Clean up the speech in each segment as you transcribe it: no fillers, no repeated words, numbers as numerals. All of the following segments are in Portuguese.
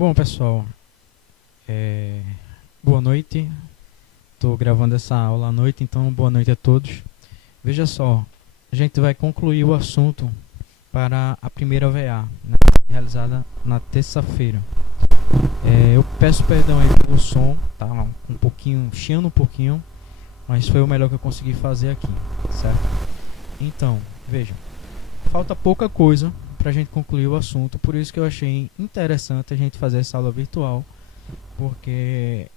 Bom, pessoal, boa noite. Estou gravando essa aula à noite, então boa noite a todos. Veja só, a gente vai concluir o assunto para a primeira VA, né, realizada na terça-feira. Eu peço perdão aí pelo som, tá um pouquinho, chiando um pouquinho, mas foi o melhor que eu consegui fazer aqui, certo? Então, veja, falta pouca coisa para a gente concluir o assunto, por isso que eu achei interessante a gente fazer essa aula virtual, porque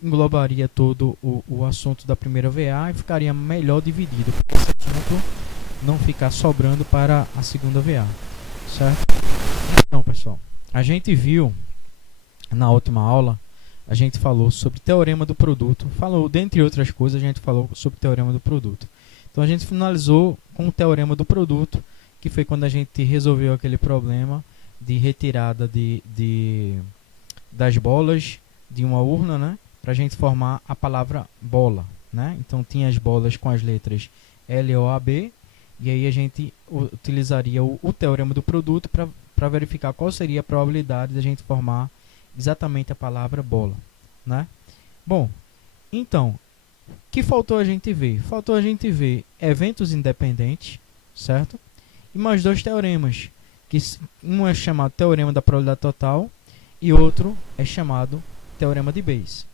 englobaria todo o assunto da primeira VA e ficaria melhor dividido, para esse assunto não ficar sobrando para a segunda VA, certo? Então, pessoal, a gente viu na última aula, a gente falou sobre teorema do produto, dentre outras coisas, a gente falou sobre teorema do produto. Então a gente finalizou com o teorema do produto, que foi quando a gente resolveu aquele problema de retirada das bolas de uma urna, né, para a gente formar a palavra bola, né? Então tinha as bolas com as letras L, O, A, B, e aí a gente utilizaria o teorema do produto para verificar qual seria a probabilidade de a gente formar exatamente a palavra bola, né? Bom, então, o que faltou a gente ver? Faltou a gente ver eventos independentes, certo? E mais dois teoremas, que um é chamado teorema da probabilidade total e outro é chamado teorema de Bayes.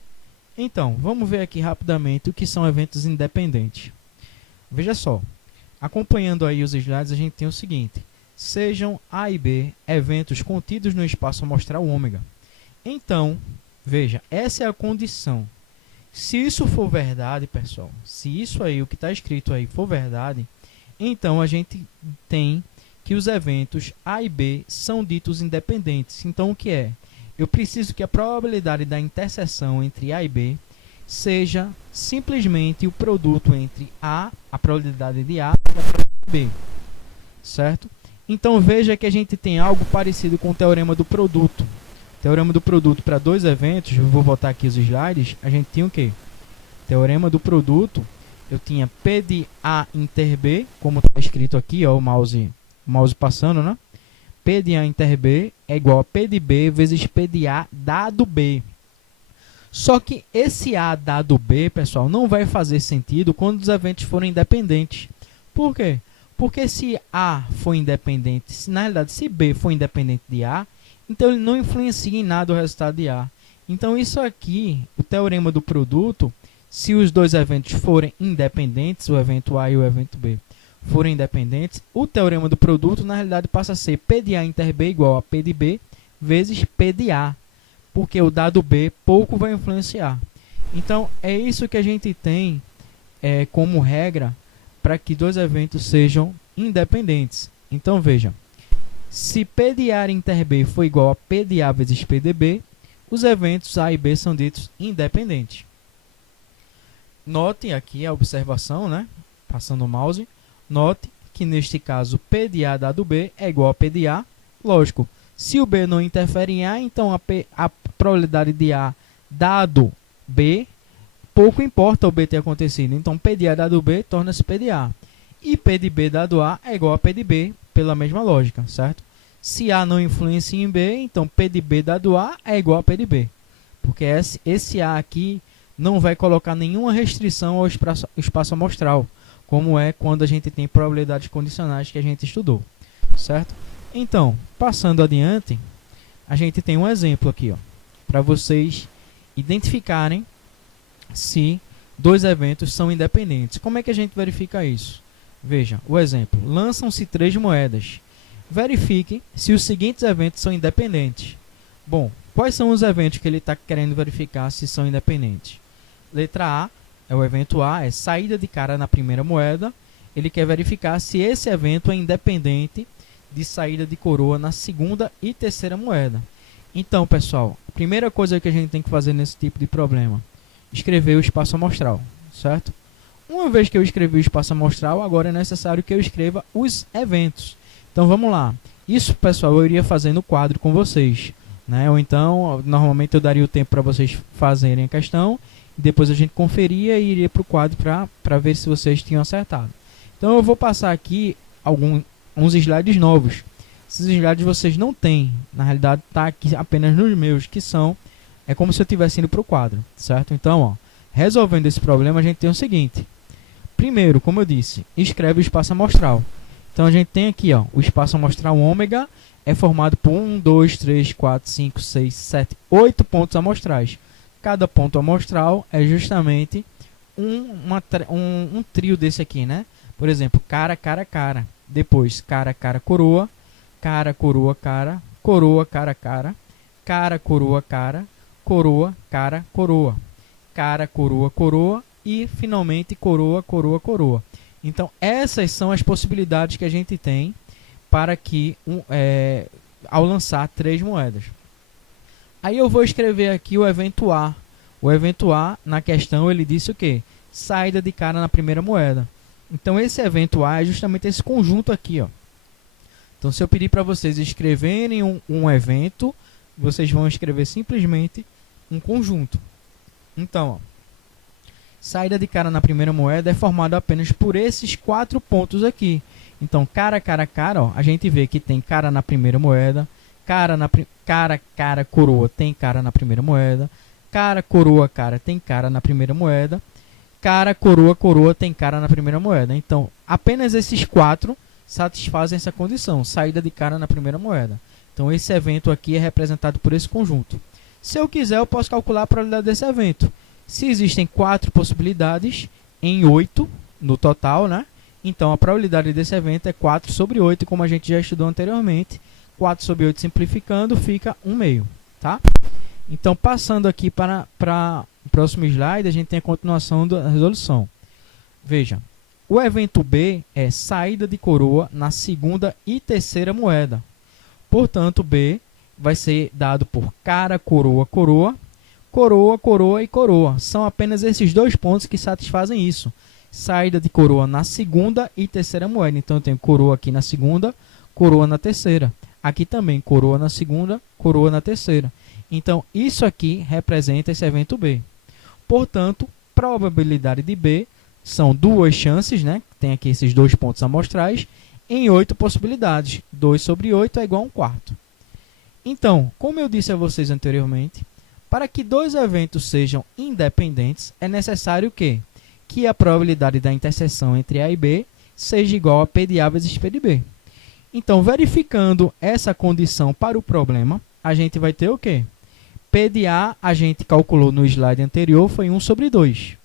Então, vamos ver aqui rapidamente o que são eventos independentes. Veja só, acompanhando aí os slides, a gente tem o seguinte: sejam A e B eventos contidos no espaço amostral ômega. Então, veja, essa é a condição. Se isso for verdade, pessoal, se isso aí, o que está escrito aí, for verdade, então a gente tem que os eventos A e B são ditos independentes. Então, o que é? Eu preciso que a probabilidade da interseção entre A e B seja simplesmente o produto entre a probabilidade de A e a probabilidade de B, certo? Então, veja que a gente tem algo parecido com o teorema do produto. Teorema do produto para dois eventos, eu vou botar aqui os slides, a gente tinha o quê? Teorema do produto, eu tinha P de A inter B, como está escrito aqui, ó, o mouse passando, né? P de A inter B é igual a P de B vezes P de A dado B. Só que esse A dado B, pessoal, não vai fazer sentido quando os eventos forem independentes. Por quê? Porque se A for independente, na realidade, se B for independente de A, então ele não influencia em nada o resultado de A. Então isso aqui, o teorema do produto, se os dois eventos forem independentes, o evento A e o evento B forem independentes, o teorema do produto na realidade passa a ser P de A inter B igual a P de B vezes P de A, porque o dado B pouco vai influenciar. Então é isso que a gente tem como regra para que dois eventos sejam independentes. Então veja, se P de A inter B for igual a P de A vezes P de B, os eventos A e B são ditos independentes. Note aqui a observação, né? Passando o mouse. Note que neste caso P de A dado B é igual a P de A. Lógico, se o B não interfere em A, então a probabilidade de A dado B, pouco importa o B ter acontecido. Então P de A dado B torna-se P de A. E P de B dado A é igual a P de B, pela mesma lógica, certo? Se A não influencia em B, então P de B dado A é igual a P de B. Porque esse A aqui não vai colocar nenhuma restrição ao espaço amostral, como é quando a gente tem probabilidades condicionais que a gente estudou, certo? Então, passando adiante, a gente tem um exemplo aqui, para vocês identificarem se dois eventos são independentes. Como é que a gente verifica isso? Veja, o exemplo. Lançam-se 3 moedas. Verifique se os seguintes eventos são independentes. Bom, quais são os eventos que ele está querendo verificar se são independentes? Letra A, é o evento A, é saída de cara na primeira moeda. Ele quer verificar se esse evento é independente de saída de coroa na segunda e terceira moeda. Então, pessoal, a primeira coisa que a gente tem que fazer nesse tipo de problema, escrever o espaço amostral, certo? Uma vez que eu escrevi o espaço amostral, agora é necessário que eu escreva os eventos. Então, vamos lá. Isso, pessoal, eu iria fazer no quadro com vocês, né? Ou então, normalmente eu daria o tempo para vocês fazerem a questão, e depois a gente conferia e iria para o quadro para ver se vocês tinham acertado. Então, eu vou passar aqui uns slides novos, Esses slides vocês não têm. Na realidade, está aqui apenas nos meus, que são... É como se eu estivesse indo para o quadro, certo? Então, ó, resolvendo esse problema, a gente tem o seguinte. Primeiro, como eu disse, escreve o espaço amostral. Então, a gente tem aqui, ó, o espaço amostral ômega é formado por 1, 2, 3, 4, 5, 6, 7, 8 pontos amostrais. Cada ponto amostral é justamente um trio desse aqui, né? Por exemplo, cara, cara, cara. Depois, cara, cara, coroa. Cara, coroa, cara. Coroa, cara, cara. Cara, coroa, cara. Coroa, cara, coroa. Cara, coroa, coroa. E, finalmente, coroa, coroa, coroa. Então, essas são as possibilidades que a gente tem para que, ao lançar 3 moedas. Aí eu vou escrever aqui o evento A. O evento A, na questão, ele disse o quê? Saída de cara na primeira moeda. Então, esse evento A é justamente esse conjunto aqui, ó. Então, se eu pedir para vocês escreverem um evento, vocês vão escrever simplesmente um conjunto. Então, ó, saída de cara na primeira moeda é formada apenas por esses 4 pontos aqui. Então, cara, cara, cara, ó, a gente vê que tem cara na primeira moeda, cara, cara, coroa, tem cara na primeira moeda, cara, coroa, cara, tem cara na primeira moeda, cara, coroa, coroa, tem cara na primeira moeda. Então, apenas esses 4 satisfazem essa condição, saída de cara na primeira moeda. Então, esse evento aqui é representado por esse conjunto. Se eu quiser, eu posso calcular a probabilidade desse evento. Se existem 4 possibilidades, em 8 no total, né? Então, a probabilidade desse evento é 4 sobre 8, como a gente já estudou anteriormente. 4 sobre 8 simplificando, fica 1/2, tá? Então, passando aqui para o próximo slide, a gente tem a continuação da resolução. Veja, o evento B é saída de coroa na segunda e terceira moeda. Portanto, B vai ser dado por cara, coroa, coroa, coroa, coroa e coroa. São apenas esses 2 pontos que satisfazem isso. Saída de coroa na segunda e terceira moeda. Então, eu tenho coroa aqui na segunda, coroa na terceira. Aqui também, coroa na segunda, coroa na terceira. Então, isso aqui representa esse evento B. Portanto, probabilidade de B são 2 chances, né? Tem aqui esses 2 pontos amostrais, em 8 possibilidades. 2 sobre 8 é igual a 1/4. Então, como eu disse a vocês anteriormente, para que 2 eventos sejam independentes, é necessário que a probabilidade da interseção entre A e B seja igual a P de A vezes P de B. Então, verificando essa condição para o problema, a gente vai ter o quê? P de A, a gente calculou no slide anterior, foi 1 sobre 2.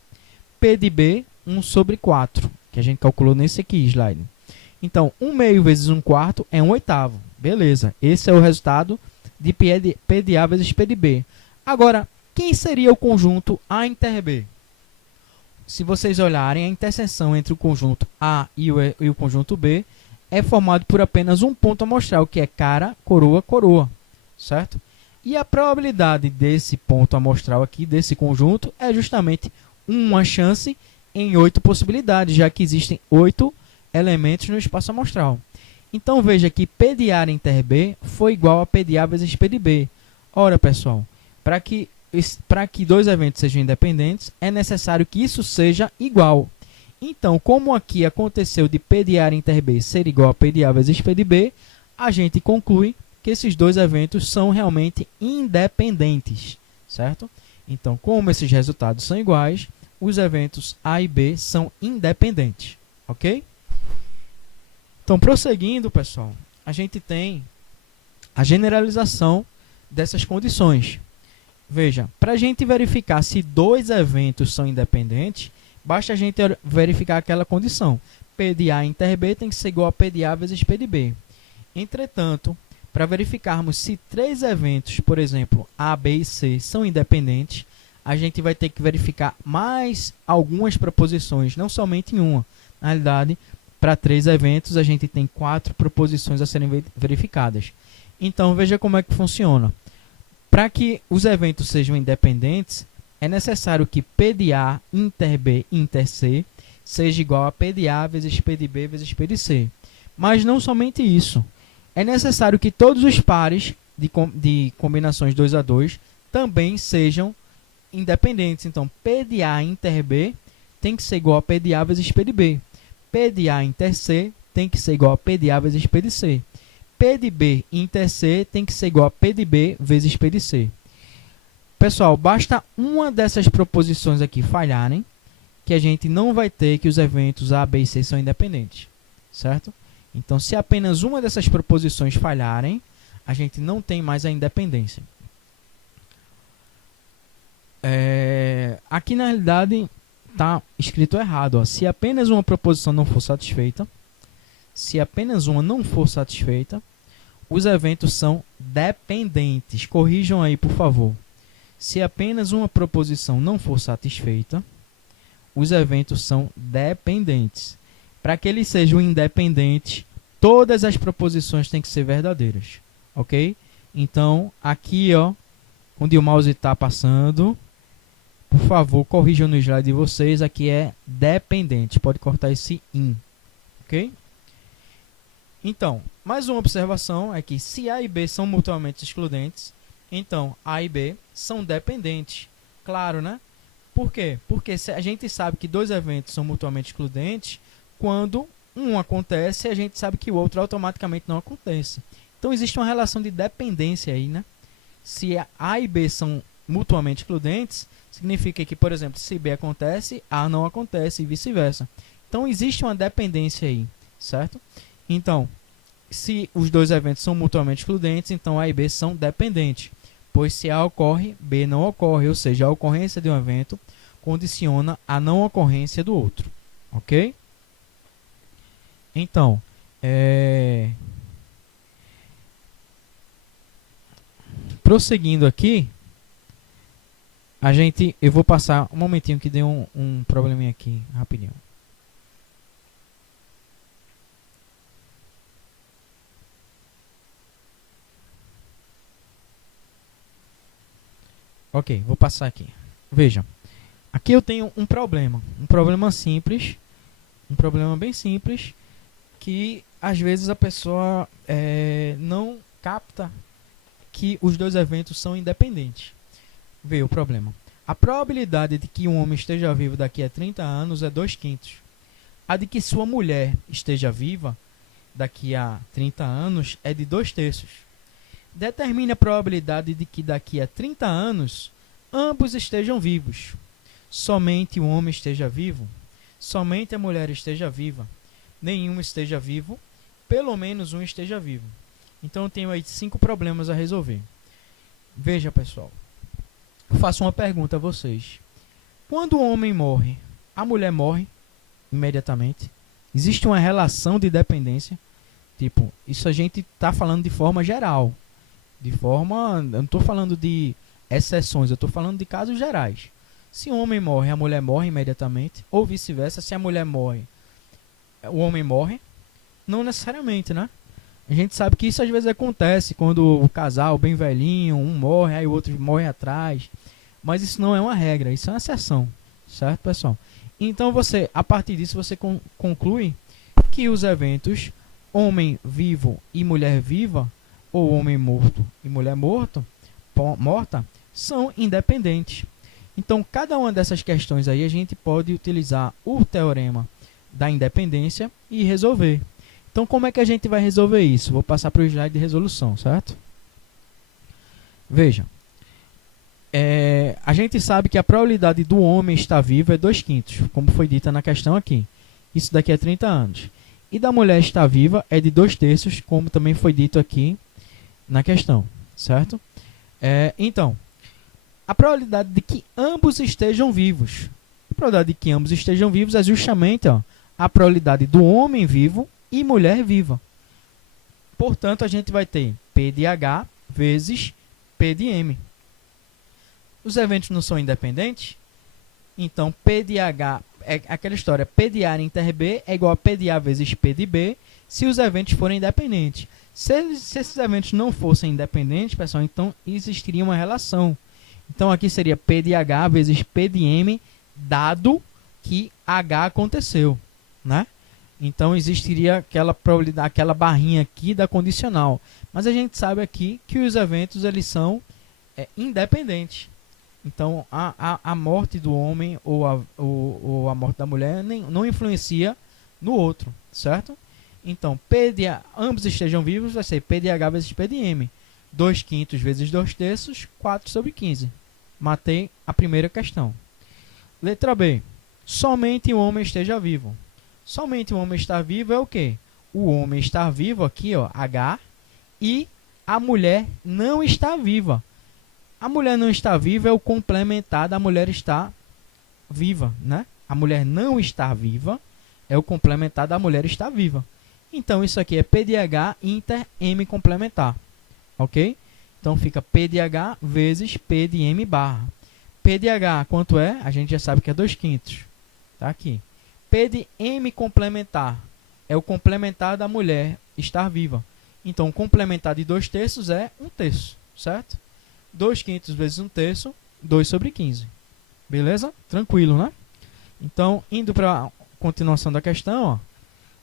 P de B, 1 sobre 4, que a gente calculou nesse aqui slide. Então, 1/2 vezes 1/4 é 1/8. Beleza, esse é o resultado de P de A vezes P de B. Agora, quem seria o conjunto A inter B? Se vocês olharem, a interseção entre o conjunto A e o conjunto B é formado por apenas um ponto amostral, que é cara, coroa, coroa, certo? E a probabilidade desse ponto amostral aqui, desse conjunto, é justamente uma chance em 8 possibilidades, já que existem 8 elementos no espaço amostral. Então, veja que P de A inter B foi igual a P de A vezes P de B. Ora, pessoal, para que 2 eventos sejam independentes, é necessário que isso seja igual. Então, como aqui aconteceu de P de A inter B ser igual a P de A vezes P de B, a gente conclui que esses 2 eventos são realmente independentes, certo? Então, como esses resultados são iguais, os eventos A e B são independentes, ok? Então, prosseguindo, pessoal, a gente tem a generalização dessas condições. Veja, para a gente verificar se 2 eventos são independentes, basta a gente verificar aquela condição. P de A inter B tem que ser igual a P de A vezes P de B. Entretanto, para verificarmos se 3 eventos, por exemplo, A, B e C, são independentes, a gente vai ter que verificar mais algumas proposições, não somente uma. Na realidade, para 3 eventos, a gente tem 4 proposições a serem verificadas. Então, veja como é que funciona. Para que os eventos sejam independentes, é necessário que P de A inter B inter C seja igual a P de A vezes P de B vezes P de C. Mas não somente isso. É necessário que todos os pares de combinações 2 a 2 também sejam independentes. Então, P de A inter B tem que ser igual a P de A vezes P de B. P de A inter C tem que ser igual a P de A vezes P de C. P de B inter C tem que ser igual a P de B vezes P de C. Pessoal, basta uma dessas proposições aqui falharem, que a gente não vai ter que os eventos A, B e C são independentes, certo? Então, se apenas uma dessas proposições falharem, a gente não tem mais a independência. Aqui, na realidade, está escrito errado. Ó. Se apenas uma proposição não for satisfeita, os eventos são dependentes. Corrijam aí, por favor. Se apenas uma proposição não for satisfeita, os eventos são dependentes. Para que eles sejam independentes, todas as proposições têm que ser verdadeiras. Ok? Então, aqui, ó, onde o mouse está passando, por favor, corrijam no slide de vocês. Aqui é dependente. Pode cortar esse in. Ok? Então, mais uma observação é que se A e B são mutuamente excludentes, então A e B são dependentes. Claro, né? Por quê? Porque a gente sabe que dois eventos são mutuamente excludentes quando um acontece, a gente sabe que o outro automaticamente não acontece. Então, existe uma relação de dependência aí, né? Se A e B são mutuamente excludentes, significa que, por exemplo, se B acontece, A não acontece e vice-versa. Então, existe uma dependência aí, certo? Então, se os dois eventos são mutuamente excludentes, então A e B são dependentes. Pois se A ocorre, B não ocorre, ou seja, a ocorrência de um evento condiciona a não ocorrência do outro. Ok? Então, prosseguindo aqui, eu vou passar um momentinho que deu um probleminha aqui, rapidinho. Ok, vou passar aqui. Veja, aqui eu tenho um problema simples, um problema bem simples, que às vezes a pessoa não capta que os dois eventos são independentes. Veja o problema. A probabilidade de que um homem esteja vivo daqui a 30 anos é 2/5. A de que sua mulher esteja viva daqui a 30 anos é de 2/3. Determine a probabilidade de que daqui a 30 anos ambos estejam vivos. Somente o homem esteja vivo, somente a mulher esteja viva, nenhum esteja vivo, pelo menos um esteja vivo. Então eu tenho aí 5 problemas a resolver. Veja, pessoal, eu faço uma pergunta a vocês. Quando o homem morre, a mulher morre imediatamente? Existe uma relação de dependência? Tipo, isso a gente está falando de forma geral. Eu não estou falando de exceções, eu estou falando de casos gerais. Se o homem morre, a mulher morre imediatamente, ou vice-versa, se a mulher morre, o homem morre? Não necessariamente, né? A gente sabe que isso às vezes acontece quando o casal bem velhinho, um morre, aí o outro morre atrás. Mas isso não é uma regra, isso é uma exceção, certo, pessoal? Então, a partir disso, você conclui que os eventos homem vivo e mulher viva, ou homem morto e mulher morta, são independentes. Então, cada uma dessas questões aí, a gente pode utilizar o teorema da independência e resolver. Então, como é que a gente vai resolver isso? Vou passar para o slide de resolução, certo? Veja. A gente sabe que a probabilidade do homem estar vivo é 2/5, como foi dita na questão aqui. Isso daqui a 30 anos. E da mulher estar viva é de 2/3, como também foi dito aqui na questão, certo? Então, a probabilidade de que ambos estejam vivos. A probabilidade de que ambos estejam vivos é justamente a probabilidade do homem vivo e mulher viva. Portanto, a gente vai ter P de H vezes P de M. Os eventos não são independentes? Então, P de H é aquela história. P de A inter B é igual a P de A vezes P de B se os eventos forem independentes. Se esses eventos não fossem independentes, pessoal, então existiria uma relação. Então, aqui seria P de H vezes P de M, dado que H aconteceu, né? Então, existiria aquela probabilidade, aquela barrinha aqui da condicional. Mas a gente sabe aqui que os eventos eles são independentes. Então, a morte do homem ou a morte da mulher não influencia no outro, certo? Então, ambos estejam vivos, vai ser P de H vezes P de M. 2/5 vezes 2/3, 4/15. Matei a primeira questão. Letra B. Somente o homem esteja vivo. Somente o homem estar vivo é o quê? O homem estar vivo aqui, ó, H, e a mulher não está viva. A mulher não está viva é o complementar da mulher estar viva, né? A mulher não estar viva é o complementar da mulher estar viva. Então, isso aqui é P de H inter M complementar. Ok? Então, fica P de H vezes P de M barra. P de H, quanto é? A gente já sabe que é 2/5. Tá aqui. P de M complementar é o complementar da mulher estar viva. Então, o complementar de 2/3 é 1/3, certo? 2/5 vezes 1/3, 2/15. Beleza? Tranquilo, né? Então, indo para a continuação da questão, ó.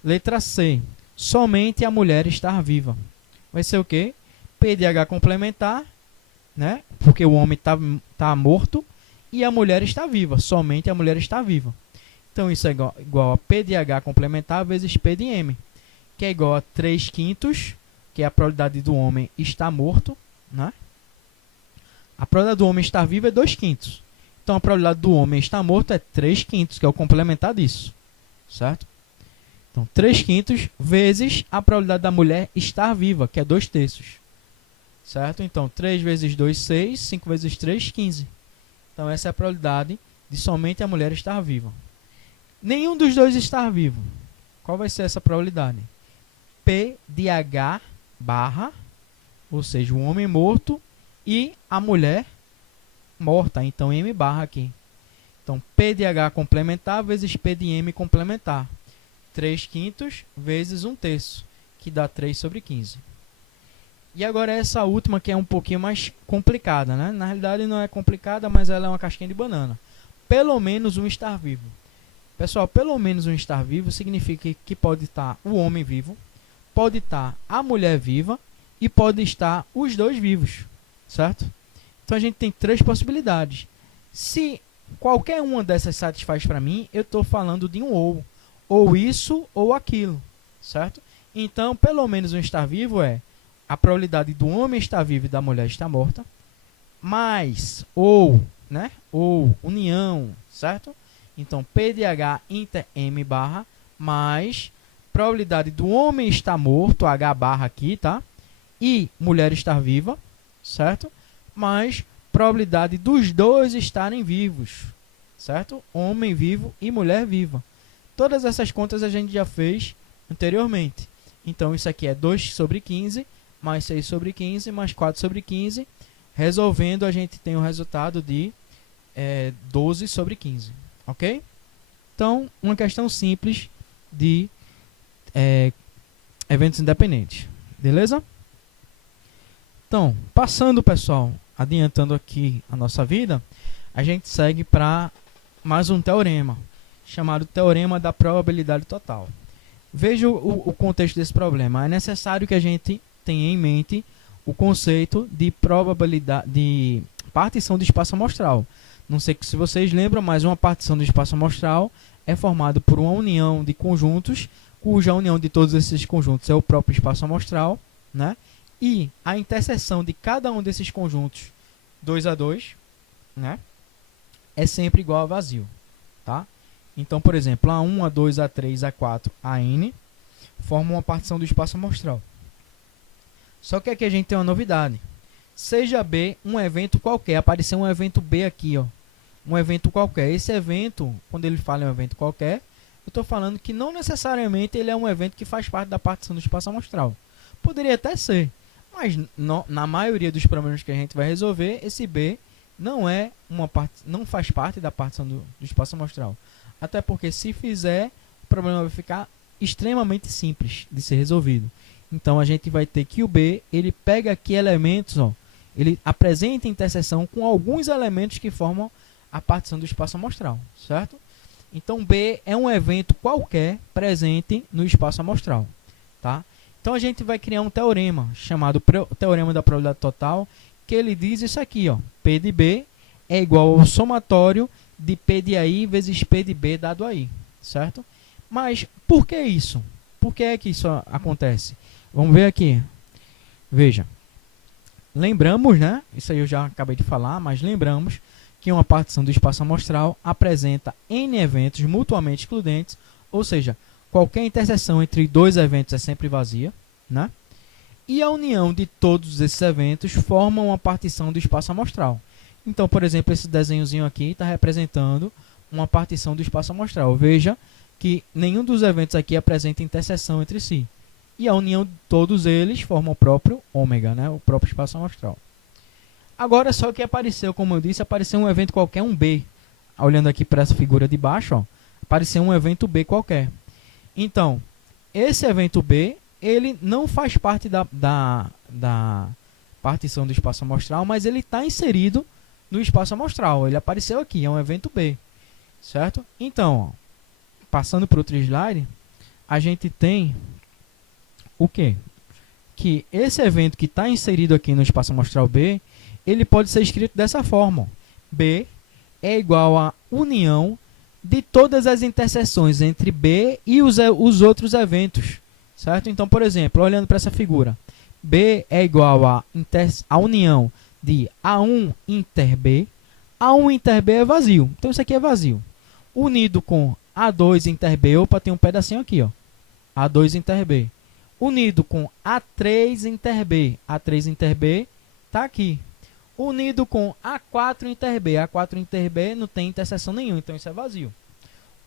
Letra C. Somente a mulher estar viva. Vai ser o quê? P de H complementar, né? Porque o homem tá morto e a mulher está viva. Somente a mulher está viva. Então, isso é igual a P de H complementar vezes P de M, que é igual a 3/5, que é a probabilidade do homem estar morto, né? A probabilidade do homem estar vivo é 2/5. Então, a probabilidade do homem estar morto é 3/5, que é o complementar disso, certo? Então, 3/5 vezes a probabilidade da mulher estar viva, que é 2/3. Certo? Então, 3 vezes 2, 6. 5 vezes 3, 15. Então, essa é a probabilidade de somente a mulher estar viva. Nenhum dos dois estar vivo. Qual vai ser essa probabilidade? P de H barra, ou seja, o homem morto e a mulher morta. Então, M barra aqui. Então, P de H complementar vezes P de M complementar. 3/5 vezes 1/3, que dá 3/15. E agora essa última que é um pouquinho mais complicada, né? Na realidade não é complicada, mas ela é uma casquinha de banana. Pelo menos um estar vivo. Pessoal, pelo menos um estar vivo significa que pode estar o homem vivo, pode estar a mulher viva e pode estar os dois vivos, certo? Então a gente tem 3 possibilidades. Se qualquer uma dessas satisfaz para mim, eu estou falando de um ou isso ou aquilo, certo? Então, pelo menos um estar vivo é a probabilidade do homem estar vivo e da mulher estar morta, mais ou, né? Ou união, certo? Então, P de H inter M barra, mais probabilidade do homem estar morto, H barra aqui, tá? E mulher estar viva, certo? Mais probabilidade dos dois estarem vivos, certo? Homem vivo e mulher viva. Todas essas contas a gente já fez anteriormente. Então, isso aqui é 2/15, mais 6/15, mais 4/15. Resolvendo, a gente tem o resultado de 12/15. Ok? Então, uma questão simples de eventos independentes. Beleza? Então, passando, pessoal, adiantando aqui a nossa vida, a gente segue para mais um teorema, chamado Teorema da Probabilidade Total. Veja o contexto desse problema. É necessário que a gente tenha em mente o conceito de probabilidade de partição do espaço amostral. Não sei se vocês lembram, mas uma partição do espaço amostral é formada por uma união de conjuntos, cuja união de todos esses conjuntos é o próprio espaço amostral, né? E a interseção de cada um desses conjuntos 2 a 2, né, é sempre igual a vazio, tá? Então, por exemplo, A1, A2, A3, A4, AN formam uma partição do espaço amostral. Só que aqui a gente tem uma novidade. Seja B um evento qualquer, apareceu um evento B aqui, ó, um evento qualquer. Esse evento, quando ele fala em um evento qualquer, eu estou falando que não necessariamente ele é um evento que faz parte da partição do espaço amostral. Poderia até ser, mas na maioria dos problemas que a gente vai resolver, esse B não faz parte da partição do espaço amostral. Até porque se fizer, o problema vai ficar extremamente simples de ser resolvido. Então a gente vai ter que o B, ele pega aqui elementos, ó, ele apresenta interseção com alguns elementos que formam a partição do espaço amostral, certo? Então B é um evento qualquer presente no espaço amostral, tá? Então a gente vai criar um teorema chamado Teorema da Probabilidade Total, que ele diz isso aqui, ó, P de B é igual ao somatório de P de AI vezes P de B dado aí, certo? Mas por que isso? Por que é que isso acontece? Vamos ver aqui. Veja. Lembramos, né? Isso aí eu já acabei de falar, mas lembramos que uma partição do espaço amostral apresenta N eventos mutuamente excludentes, ou seja, qualquer interseção entre dois eventos é sempre vazia, né? E a união de todos esses eventos forma uma partição do espaço amostral. Então, por exemplo, esse desenhozinho aqui está representando uma partição do espaço amostral. Veja que nenhum dos eventos aqui apresenta interseção entre si. E a união de todos eles forma o próprio ômega, né? O próprio espaço amostral. Agora, só que apareceu, como eu disse, apareceu um evento qualquer, um B. Olhando aqui para essa figura de baixo, ó, apareceu um evento B qualquer. Então, esse evento B, ele não faz parte da partição do espaço amostral, mas ele está inserido no espaço amostral. Ele apareceu aqui, é um evento B. Certo? Então, ó, passando para outro slide, a gente tem o quê? Que esse evento que está inserido aqui no espaço amostral B, ele pode ser escrito dessa forma. Ó. B é igual à união de todas as interseções entre B e os outros eventos. Certo? Então, por exemplo, olhando para essa figura, B é igual à união de A1 inter B. A1 inter B é vazio. Então, isso aqui é vazio. Unido com A2 inter B. Opa, tem um pedacinho aqui. Ó. A2 inter B. Unido com A3 inter B. A3 inter B está aqui. Unido com A4 inter B. A4 inter B não tem interseção nenhuma, então isso é vazio.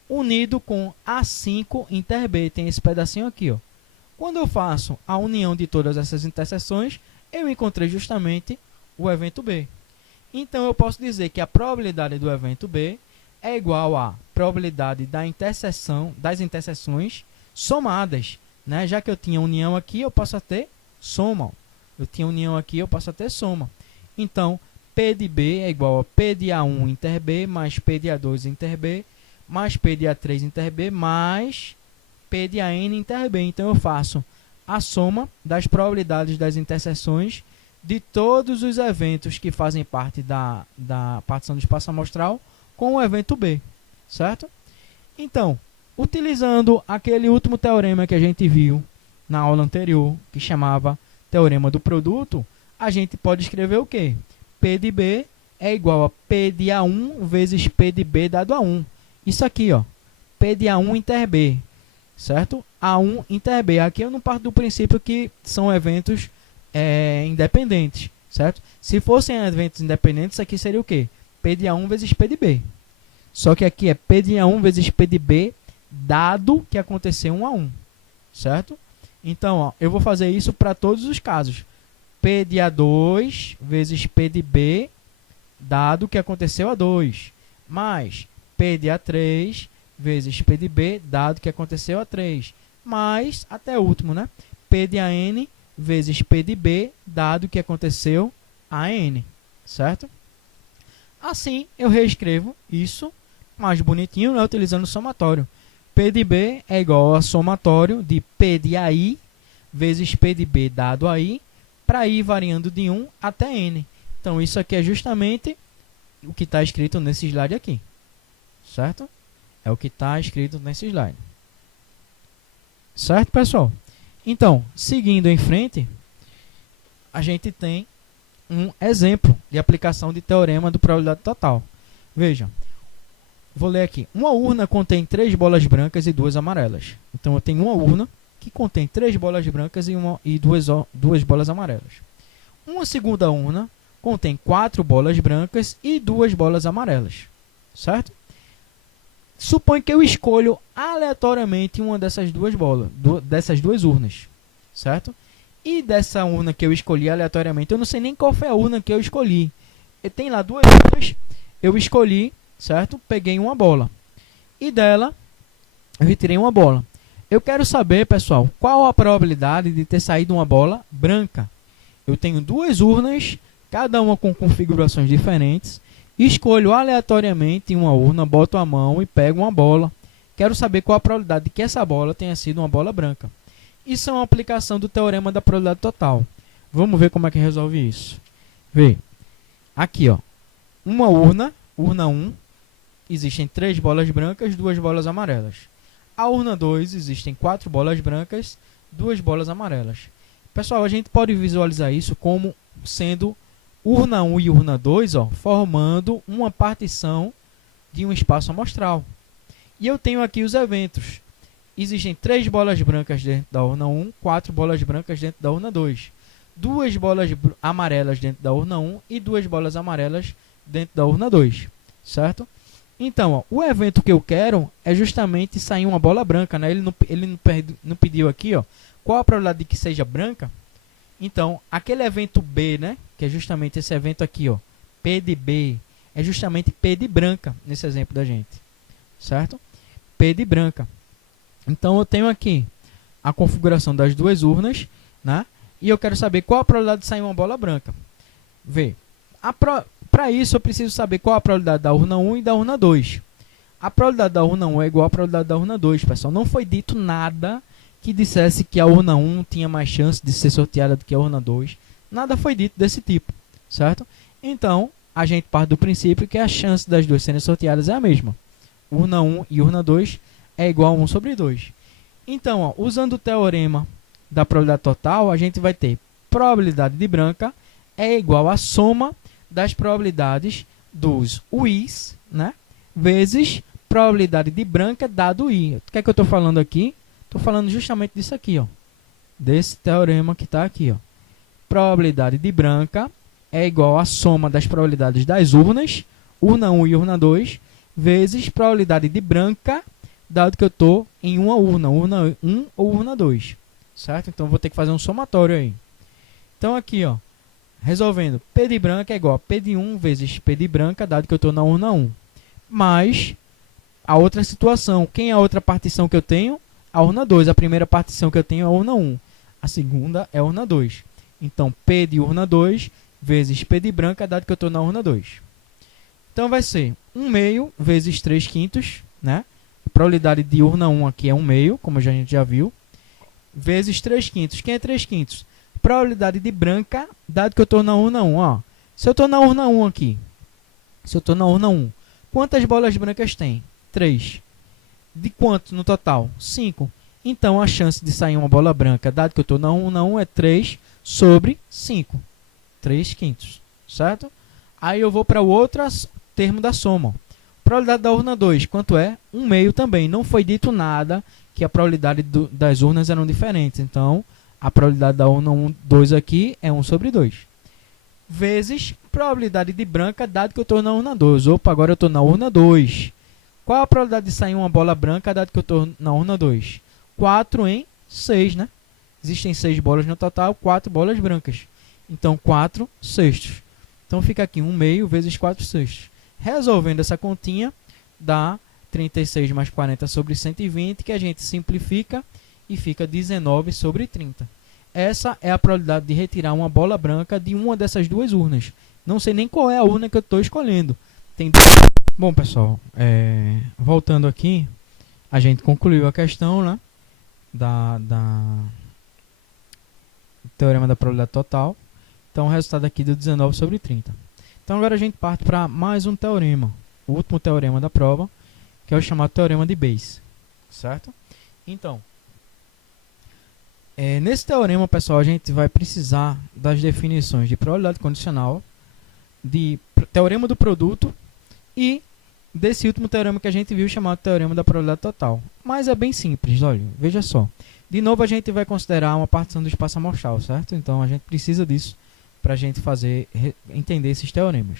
Unido com A5 inter B. Tem esse pedacinho aqui. Ó. Quando eu faço a união de todas essas interseções, eu encontrei justamente o evento B. Então, eu posso dizer que a probabilidade do evento B é igual à probabilidade das interseções somadas. Né? Já que eu tinha união aqui, eu passo a ter soma. Eu tinha união aqui, eu passo a ter soma. Então, P de B é igual a P de A1 inter B mais P de A2 inter B mais P de A3 inter B mais P de AN inter B. Então, eu faço a soma das probabilidades das interseções de todos os eventos que fazem parte da partição do espaço amostral com o evento B. Certo? Então, utilizando aquele último teorema que a gente viu na aula anterior, que chamava teorema do produto, a gente pode escrever o quê? P de B é igual a P de A1 vezes P de B dado a 1. Isso aqui, ó, P de A1 inter B, certo? A1 inter B. Aqui eu não parto do princípio que são eventos independentes, certo? Se fossem eventos independentes, isso aqui seria o quê? P de A1 vezes P de B. Só que aqui é P de A1 vezes P de B dado que aconteceu 1 a 1, certo? Então, ó, eu vou fazer isso para todos os casos. P de A2 vezes P de B dado que aconteceu a 2, mais P de A3 vezes P de B dado que aconteceu a 3, mais, até o último, né? P de AN vezes P de B dado que aconteceu a N, certo? Assim, eu reescrevo isso mais bonitinho, né, utilizando o somatório. P de B é igual a somatório de P de AI vezes P de B dado a I, para I variando de 1 até N. Então, isso aqui é justamente o que está escrito nesse slide aqui. Certo? É o que está escrito nesse slide. Certo, pessoal? Então, seguindo em frente, a gente tem um exemplo de aplicação de teorema do probabilidade total. Veja, vou ler aqui. Uma urna contém 3 bolas brancas e 2 amarelas. Então, eu tenho uma urna que contém 3 bolas brancas e duas bolas amarelas. Uma segunda urna contém 4 bolas brancas e 2 bolas amarelas. Certo? Supõe que eu escolho aleatoriamente uma dessas duas bolas, dessas duas urnas. Certo? E dessa urna que eu escolhi aleatoriamente, eu não sei nem qual foi a urna que eu escolhi. E tem lá 2 urnas, eu escolhi, certo? Peguei uma bola. E dela, eu retirei uma bola. Eu quero saber, pessoal, qual a probabilidade de ter saído uma bola branca. Eu tenho 2 urnas, cada uma com configurações diferentes. Escolho aleatoriamente uma urna, boto a mão e pego uma bola. Quero saber qual a probabilidade de que essa bola tenha sido uma bola branca. Isso é uma aplicação do teorema da probabilidade total. Vamos ver como é que resolve isso. Vê. Aqui, ó. Uma urna, urna 1. Existem 3 bolas brancas, 2 bolas amarelas. A urna 2 existem 4 bolas brancas, 2 bolas amarelas. Pessoal, a gente pode visualizar isso como sendo urna 1 e urna 2, ó, formando uma partição de um espaço amostral. E eu tenho aqui os eventos. Existem 3 bolas brancas dentro da urna 1, 4 bolas brancas dentro da urna 2. 2 bolas amarelas dentro da urna 1 e 2 bolas amarelas dentro da urna 2, certo? Então, ó, o evento que eu quero é justamente sair uma bola branca, né? Ele não pediu aqui, ó, qual a probabilidade de que seja branca. Então, aquele evento B, né, que é justamente esse evento aqui, ó, P de B, é justamente P de branca nesse exemplo da gente, certo? P de branca. Então, eu tenho aqui a configuração das 2 urnas, né? E eu quero saber qual a probabilidade de sair uma bola branca. Vê. Para isso, eu preciso saber qual a probabilidade da urna 1 e da urna 2. A probabilidade da urna 1 é igual à probabilidade da urna 2, pessoal. Não foi dito nada que dissesse que a urna 1 tinha mais chance de ser sorteada do que a urna 2. Nada foi dito desse tipo, certo? Então, a gente parte do princípio que a chance das duas serem sorteadas é a mesma. Urna 1 e urna 2 é igual a 1 sobre 2. Então, ó, usando o teorema da probabilidade total, a gente vai ter probabilidade de branca é igual à soma das probabilidades dos U's, né, vezes probabilidade de branca dado I. O que é que eu estou falando aqui? Estou falando justamente disso aqui, ó, desse teorema que está aqui, ó. Probabilidade de branca é igual à soma das probabilidades das urnas, urna 1 e urna 2, vezes probabilidade de branca, dado que eu estou em uma urna 1 ou urna 2. Certo? Então, vou ter que fazer um somatório aí. Então, aqui, ó, resolvendo, P de branca é igual a P de 1 vezes P de branca, dado que eu estou na urna 1. Mais a outra situação. Quem é a outra partição que eu tenho? A urna 2. A primeira partição que eu tenho é a urna 1. A segunda é a urna 2. Então, P de urna 2 vezes P de branca, dado que eu estou na urna 2. Então, vai ser 1 meio vezes 3 quintos, né? A probabilidade de urna 1 aqui é 1 meio, como a gente já viu, vezes 3 quintos. Quem é 3 quintos? Probabilidade de branca, dado que eu estou na urna 1. Ó. Se eu estou na urna 1 aqui, se eu estou na urna 1, quantas bolas brancas tem? 3. De quanto no total? 5. Então, a chance de sair uma bola branca, dado que eu estou na urna 1, é 3 sobre 5. 3 quintos, certo? Aí eu vou para o outro termo da soma. Probabilidade da urna 2, quanto é? 1 meio também. Não foi dito nada que a probabilidade das urnas eram diferentes. Então, a probabilidade da urna 2 aqui é 1 sobre 2. Vezes probabilidade de branca, dado que eu estou na urna 2. Opa, agora eu estou na urna 2. Qual a probabilidade de sair uma bola branca, dado que eu estou na urna 2? 4 em 6, né? Existem 6 bolas no total, 4 bolas brancas. Então, 4 sextos. Então, fica aqui 1 meio vezes 4 sextos. Resolvendo essa continha, dá 36 mais 40 sobre 120, que a gente simplifica e fica 19 sobre 30. Essa é a probabilidade de retirar uma bola branca de uma dessas duas urnas. Não sei nem qual é a urna que eu estou escolhendo. Tem... Bom, pessoal, voltando aqui, a gente concluiu a questão, né, do teorema da probabilidade total. Então, o resultado aqui deu 19 sobre 30. Então, agora a gente parte para mais um teorema, o último teorema da prova, que é o chamado teorema de Bayes, certo? Então, nesse teorema, pessoal, a gente vai precisar das definições de probabilidade condicional, de teorema do produto e desse último teorema que a gente viu, chamado teorema da probabilidade total. Mas é bem simples, olha, veja só. De novo, a gente vai considerar uma partição do espaço amostral, certo? Então, a gente precisa disso para a gente entender esses teoremas.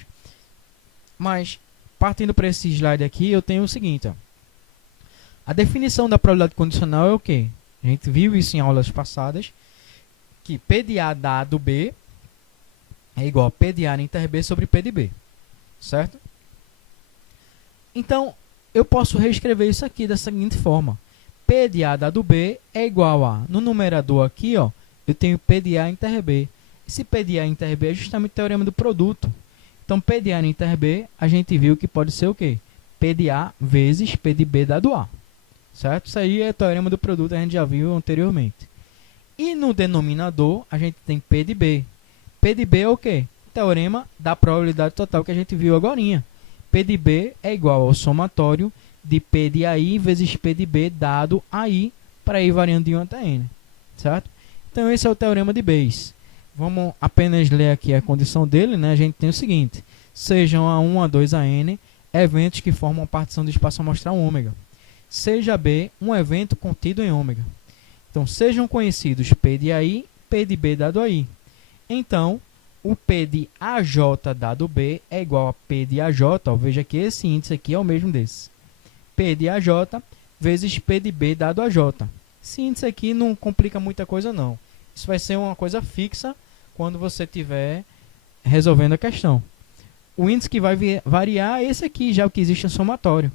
Mas, partindo para esse slide aqui, eu tenho o seguinte. Ó. A definição da probabilidade condicional é o quê? A gente viu isso em aulas passadas, que P de A dado B é igual a P de A inter B sobre P de B. Certo? Então, eu posso reescrever isso aqui da seguinte forma. P de A dado B é igual a, no numerador aqui, ó, eu tenho P de A inter B. Esse P de A inter B é justamente o teorema do produto. Então, P de A inter B, a gente viu que pode ser o quê? P de A vezes P de B dado A. Certo? Isso aí é o teorema do produto, a gente já viu anteriormente. E no denominador, a gente tem P de B. P de B é o quê? Teorema da probabilidade total que a gente viu agorinha. P de B é igual ao somatório de P de AI vezes P de B dado AI para I variando de 1 até N. Certo? Então esse é o teorema de Bayes. Vamos apenas ler aqui a condição dele, né? A gente tem o seguinte: sejam A1, A2, AN eventos que formam partição do espaço amostral ômega. Seja B um evento contido em ômega. Então, sejam conhecidos P de AI, P de B dado AI. Então, o P de AJ dado B é igual a P de AJ. Ó, veja que esse índice aqui é o mesmo desse. P de AJ vezes P de B dado AJ. Esse índice aqui não complica muita coisa, não. Isso vai ser uma coisa fixa quando você estiver resolvendo a questão. O índice que vai variar é esse aqui, já o que existe é somatório.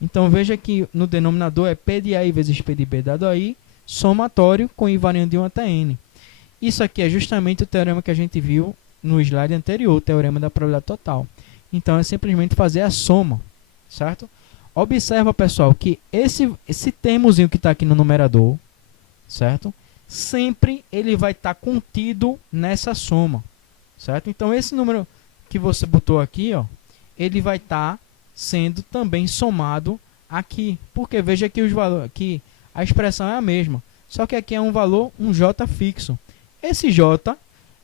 Então, veja que no denominador é P de AI vezes P de B dado AI, somatório com I variando de 1 até N. Isso aqui é justamente o teorema que a gente viu no slide anterior, o teorema da probabilidade total. Então, é simplesmente fazer a soma, certo? Observa, pessoal, que esse termozinho que está aqui no numerador, certo? Sempre ele vai estar contido nessa soma, certo? Então, esse número que você botou aqui, ó, ele vai estar sendo também somado aqui, porque veja que os valores, que a expressão é a mesma, só que aqui é um valor, um J fixo. Esse J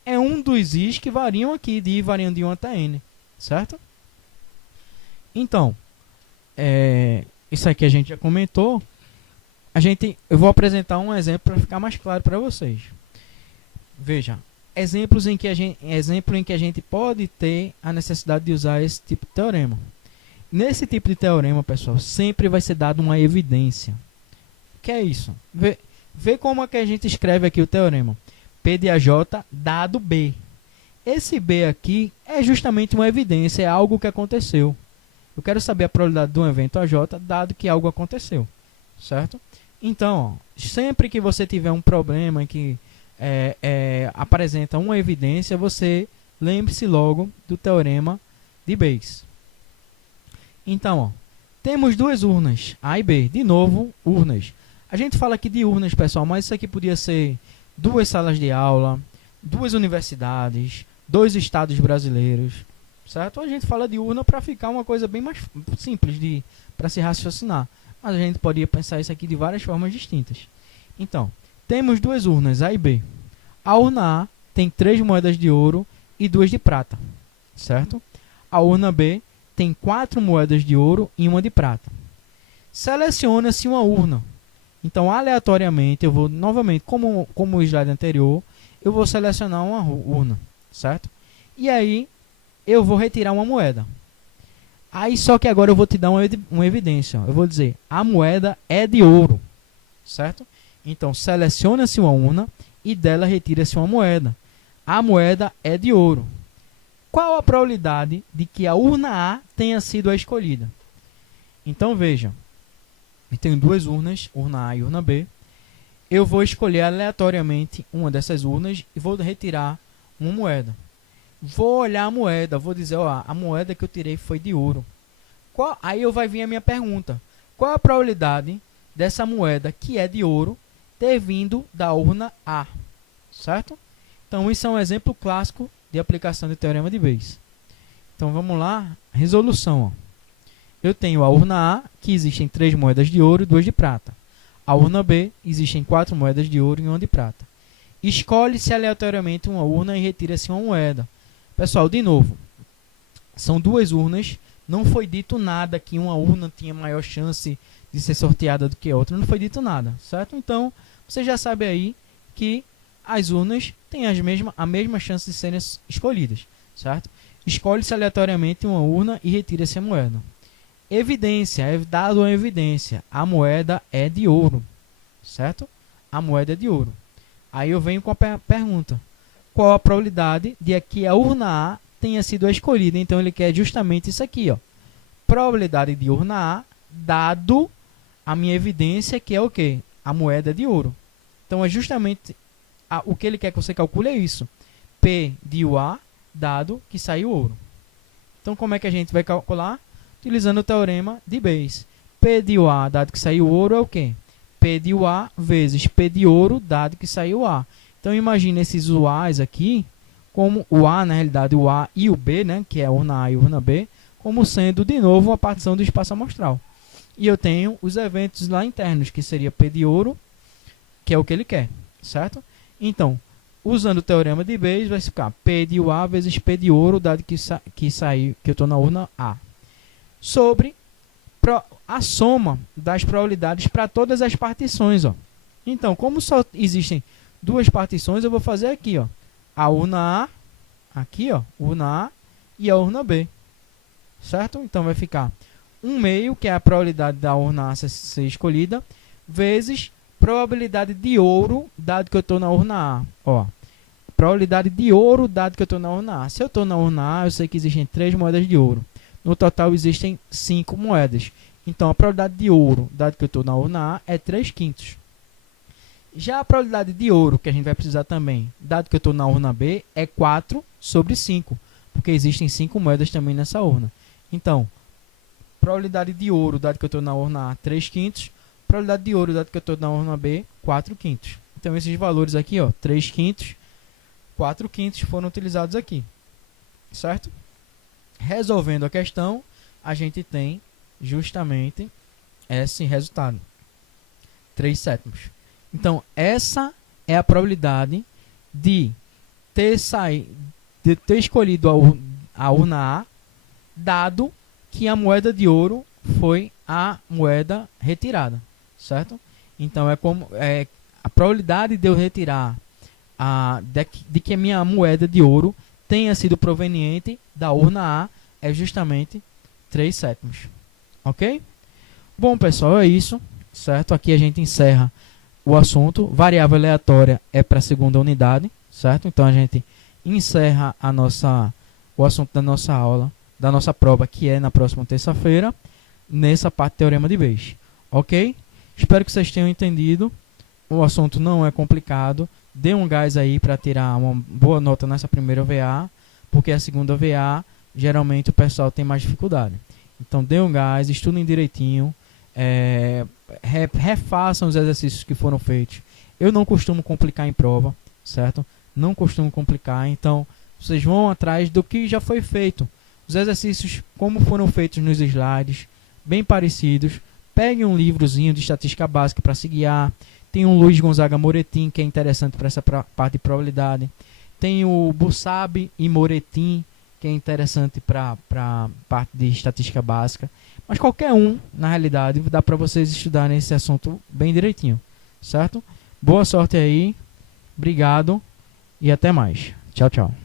é um dos I's que variam aqui, de I variando de 1 até N, certo? Então, isso aqui a gente já comentou. Eu vou apresentar um exemplo para ficar mais claro para vocês. Veja, exemplo em que a gente pode ter a necessidade de usar esse tipo de teorema. Nesse tipo de teorema, pessoal, sempre vai ser dado uma evidência. O que é isso? Vê como é que a gente escreve aqui o teorema. P de AJ dado B. Esse B aqui é justamente uma evidência, é algo que aconteceu. Eu quero saber a probabilidade de um evento AJ, dado que algo aconteceu. Certo? Então, ó, sempre que você tiver um problema que apresenta uma evidência, você lembre-se logo do teorema de Bayes. Então, ó, temos duas urnas, A e B. De novo, urnas. A gente fala aqui de urnas, pessoal, mas isso aqui podia ser duas salas de aula, duas universidades, 2 estados brasileiros, certo? A gente fala de urna para ficar uma coisa bem mais simples para se raciocinar. Mas a gente poderia pensar isso aqui de várias formas distintas. Então, temos duas urnas, A e B. A urna A tem 3 moedas de ouro e 2 de prata, certo? A urna B tem 4 moedas de ouro e 1 de prata. Seleciona-se uma urna. Então, aleatoriamente, eu vou novamente, como o slide anterior, eu vou selecionar uma urna, certo? E aí, eu vou retirar uma moeda. Aí, só que agora eu vou te dar uma evidência. Eu vou dizer, a moeda é de ouro, certo? Então, seleciona-se uma urna e dela retira-se uma moeda. A moeda é de ouro. Qual a probabilidade de que a urna A tenha sido a escolhida? Então, veja. Eu tenho duas urnas, urna A e urna B. Eu vou escolher aleatoriamente uma dessas urnas e vou retirar uma moeda. Vou olhar a moeda, vou dizer, ó, a moeda que eu tirei foi de ouro. Aí vai vir a minha pergunta. Qual a probabilidade dessa moeda que é de ouro ter vindo da urna A? Certo? Então, isso é um exemplo clássico de aplicação do teorema de Bayes. Então, vamos lá. Resolução. Ó. Eu tenho a urna A, que existem 3 moedas de ouro e 2 de prata. A urna B, existem 4 moedas de ouro e 1 de prata. Escolhe-se aleatoriamente uma urna e retira-se uma moeda. Pessoal, de novo, são duas urnas. Não foi dito nada que uma urna tinha maior chance de ser sorteada do que a outra. Não foi dito nada, certo? Então, você já sabe aí que as urnas têm a mesma chance de serem escolhidas, certo? Escolhe-se aleatoriamente uma urna e retira-se a moeda. Evidência, é dado uma evidência. A moeda é de ouro, certo? A moeda é de ouro. Aí eu venho com a pergunta. Qual a probabilidade de que a urna A tenha sido a escolhida? Então, ele quer justamente isso aqui, ó. Probabilidade de urna A, dado a minha evidência, que é o quê? A moeda de ouro. Então, é justamente o que ele quer que você calcule é isso. P de UA, dado que saiu ouro. Então, como é que a gente vai calcular? Utilizando o teorema de Bayes. P de UA, dado que saiu ouro, é o quê? P de UA vezes P de ouro, dado que saiu A. Então, imagine esses UAs aqui, como o A, na realidade, o A e o B, né, que é a urna A e a urna B, como sendo, de novo, uma partição do espaço amostral. e eu tenho os eventos lá internos, que seria P de ouro, que é o que ele quer, certo? Então, usando o teorema de Bayes, vai ficar P de UA vezes P de ouro, dado que saiu, que eu estou na urna A, sobre a soma das probabilidades para todas as partições. Ó. Então, como só existem duas partições, eu vou fazer aqui, ó, a urna A, aqui, ó, urna A, e a urna B, certo? Então, vai ficar 1/2, que é a probabilidade da urna A ser escolhida, vezes probabilidade de ouro, dado que eu estou na urna A. Ó, probabilidade de ouro, dado que eu estou na urna A. Se eu estou na urna A, eu sei que existem 3 moedas de ouro. No total, existem 5 moedas. Então, a probabilidade de ouro, dado que eu estou na urna A, é 3/5. Já a probabilidade de ouro, que a gente vai precisar também, dado que eu estou na urna B, é 4/5, porque existem 5 moedas também nessa urna. Então, probabilidade de ouro, dado que eu estou na urna A, 3/5. Probabilidade de ouro, dado que eu estou na urna B, 4/5. Então, esses valores aqui, ó, 3/5, 4/5 foram utilizados aqui, certo? Resolvendo a questão, a gente tem justamente esse resultado, 3/7. Então, essa é a probabilidade de ter escolhido a urna A, dado que a moeda de ouro foi a moeda retirada, certo? Então, a probabilidade de eu retirar de que a minha moeda de ouro tenha sido proveniente da urna A é justamente 3/7. Ok? Bom, pessoal, é isso, certo? Aqui a gente encerra o assunto. Variável aleatória é para a segunda unidade, certo? Então, a gente encerra o assunto da nossa aula, da nossa prova, que é na próxima terça-feira, nessa parte do Teorema de Bayes. Ok? Espero que vocês tenham entendido. O assunto não é complicado. Dê um gás aí para tirar uma boa nota nessa primeira VA, porque a segunda VA, geralmente o pessoal tem mais dificuldade. Então, dê um gás, estudem direitinho, refaçam os exercícios que foram feitos. Eu não costumo complicar em prova, certo? Não costumo complicar, então vocês vão atrás do que já foi feito. Os exercícios, como foram feitos nos slides, bem parecidos. Pegue um livrozinho de estatística básica para se guiar. Tem o Luiz Gonzaga Moretin, que é interessante para essa parte de probabilidade. Tem o Bussab e Moretin, que é interessante para a parte de estatística básica. Mas qualquer um, na realidade, dá para vocês estudarem esse assunto bem direitinho, certo? Boa sorte aí, obrigado e até mais. Tchau, tchau.